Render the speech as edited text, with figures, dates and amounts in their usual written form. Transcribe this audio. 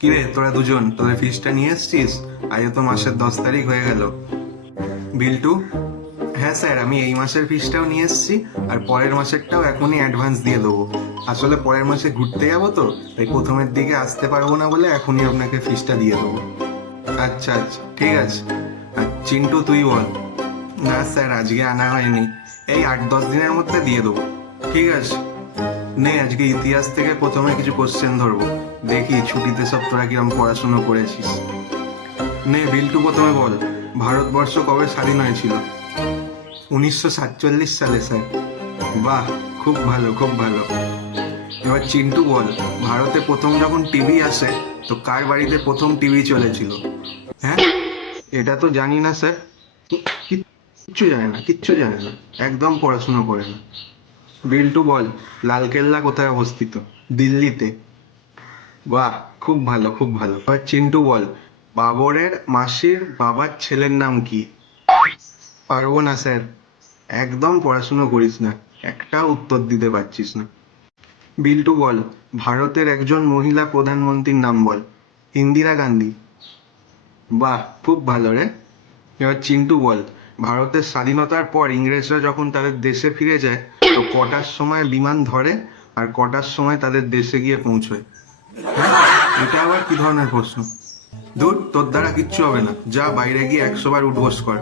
কিরে তোরা দুজন তোদের ফিসটা নিয়ে এসছিস? আজকে তো মাসের 10 তারিখ হয়ে গেল। বিল্টু, হ্যাঁ স্যার, আমি এই মাসের ফিসটাও নিয়ে এসেছি আর পরের মাসেরটাও এখনই অ্যাডভান্স দিয়ে দেবো। আসলে পরের মাসে ঘুরতে যাবো তো, তাই প্রথমের দিকে আসতে পারবো না বলে এখনই আপনাকে ফিসটা দিয়ে দেবো। আচ্ছা আচ্ছা, ঠিক আছে। আর চিন্টু তুই বল। না স্যার, আজকে আনা হয়নি, এই 8-10 দিনের মধ্যে দিয়ে দেবো। ঠিক আছে, নে আজকে ইতিহাস থেকে প্রথমে কিছু কোশ্চেন ধরবো, দেখি ছুটিতে সব তোরা কিরম পড়াশুনো করেছিস। নে বিল্টু, প্রথমে বল, ভারতবর্ষ কবে স্বাধীন হয়েছিল? 1947 সালে স্যার। বাহ, খুব ভালো খুব ভালো। এবার চিন্টু বল, ভারতে প্রথম যখন টিভি আসে তো কার বাড়িতে প্রথম টিভি চলেছিল? হ্যাঁ, এটা তো জানি না স্যার। কিচ্ছু জানে না, কিচ্ছু জানে না, একদম পড়াশুনো করে না। বিল্টু বল, লালকেল্লা কোথায় অবস্থিত? দিল্লিতে। বাহ, খুব ভালো খুব ভালো। এবার চিন্টু বল, বাবরের মাসির বাবার ছেলের নাম কি? পারবো না স্যার, একদম পড়াশুনো করিস না, একটা উত্তর দিতে পারছিস না। বিল্টু বল, ভারতের একজন মহিলা প্রধানমন্ত্রীর নাম বল। ইন্দিরা গান্ধী। বাহ, খুব ভালো রে। এবার চিন্টু বল, ভারতের স্বাধীনতার পর ইংরেজরা যখন তাদের দেশে ফিরে যায় তো কটার সময় বিমান ধরে আর কটার সময় তাদের দেশে গিয়ে পৌঁছয়? হ্যাঁ, এটা আবার কি ধরনের প্রশ্ন? দূর, তোর দ্বারা কিচ্ছু হবে না, যা বাইরে গিয়ে 100 বার উঠবোস কর।